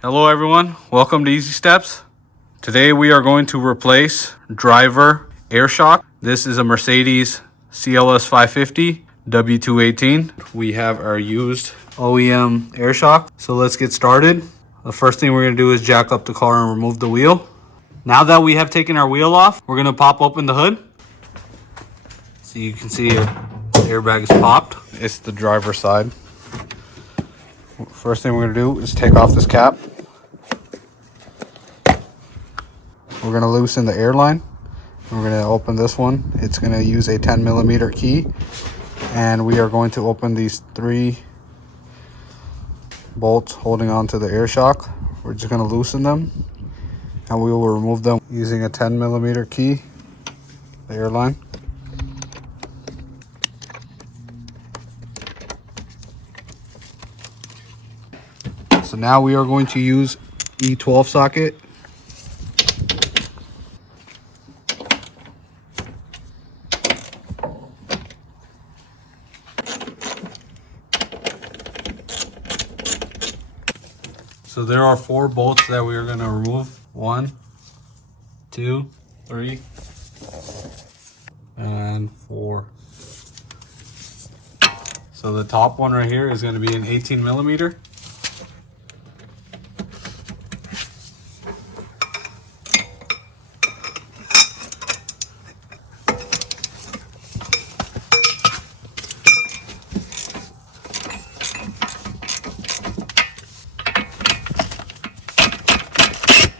Hello everyone, welcome to Easy Steps. Today we are going to replace driver air shock. This is a Mercedes CLS550 W218. We have our used OEM air shock. So let's get started. The first thing we're going to do is jack up the car and remove the wheel. Now that we have taken our wheel off, we're going to pop open the hood. So you can see the airbag is popped. It's the driver's side. First thing we're going to do is take off this cap. We're going to loosen the air line. We're going to open this one. It's going to use a 10mm key. And we are going to open these 3 bolts holding on to the air shock. We're just going to loosen them. And we will remove them using a 10mm key, the air line. So now we are going to use E12 socket. So there are 4 bolts that we are going to remove. 1, 2, 3, and 4. So the top one right here is going to be an 18mm.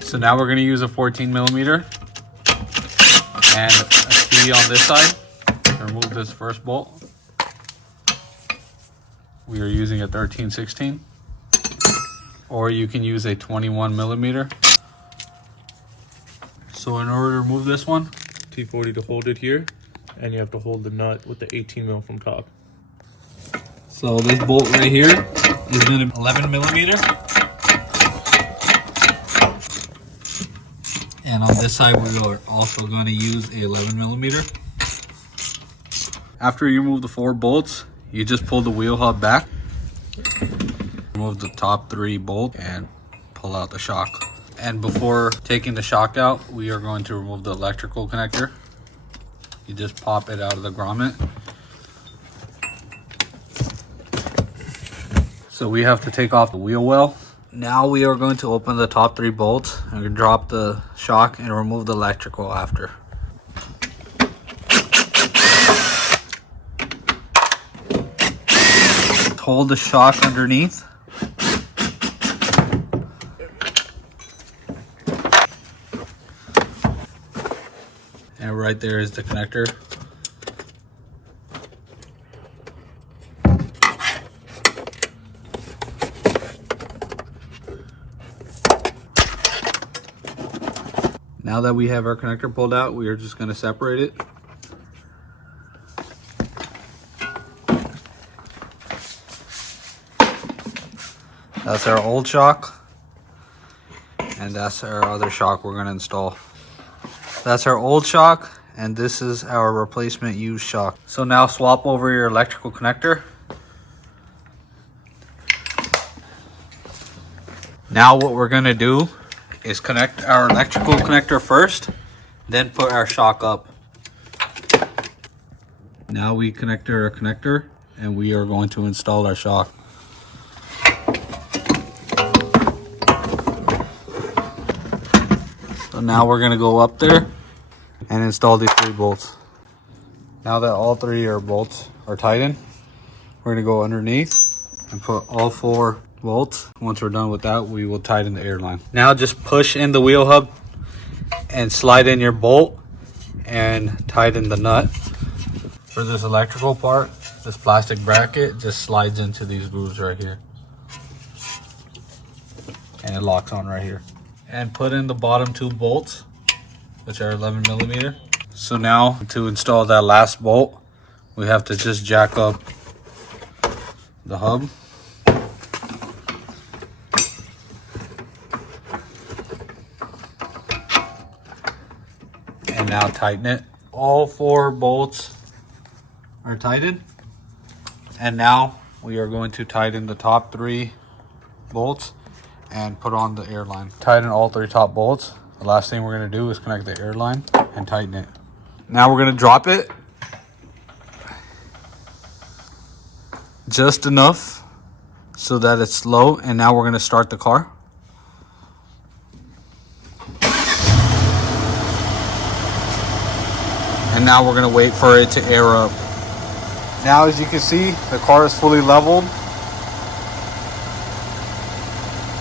So now we're going to use a 14mm and a key on this side to remove this first bolt. We are using a 13/16, or you can use a 21mm. So in order to remove this one, T40 to hold it here, and you have to hold the nut with the 18mm from top. So this bolt right here is going to be 11mm. And on this side, we are also going to use a 11mm. After you remove the 4 bolts, you just pull the wheel hub back. Remove the top 3 bolts and pull out the shock. And before taking the shock out, we are going to remove the electrical connector. You just pop it out of the grommet. So we have to take off the wheel well. Now we are going to open the top 3 bolts and drop the shock and remove the electrical after. Hold the shock underneath. And right there is the connector. Now that we have our connector pulled out, we are just going to separate it. That's our old shock, and that's our other shock we're going to install. That's our old shock, and this is our replacement used shock. So now swap over your electrical connector. Now what we're going to do is connect our electrical connector first, then put our shock up. Now we connect our connector and we are going to install our shock. So now we're going to go up there and install these 3 bolts. Now that all 3 bolts are tightened, we're going to go underneath and put all 4 bolts. Once we're done with that, we will tighten the air line. Now just push in the wheel hub and slide in your bolt and tighten the nut. For this electrical part, this plastic bracket just slides into these grooves right here, and it locks on right here. And put in the bottom 2 bolts, which are 11mm. So now to install that last bolt, we have to just jack up the hub. And now tighten it. All 4 bolts are tightened. And now we are going to tighten the top 3 bolts and put on the air line. Tighten all 3 top bolts. The last thing we're going to do is connect the air line and tighten it. Now we're going to drop it just enough so that it's low, and now we're going to start the car. And now we're going to wait for it to air up. Now, as you can see, the car is fully leveled.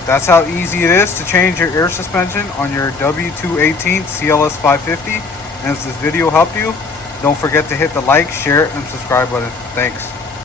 That's how easy it is to change your air suspension on your W218 CLS550. And if this video helped you, don't forget to hit the like, share, and subscribe button. Thanks.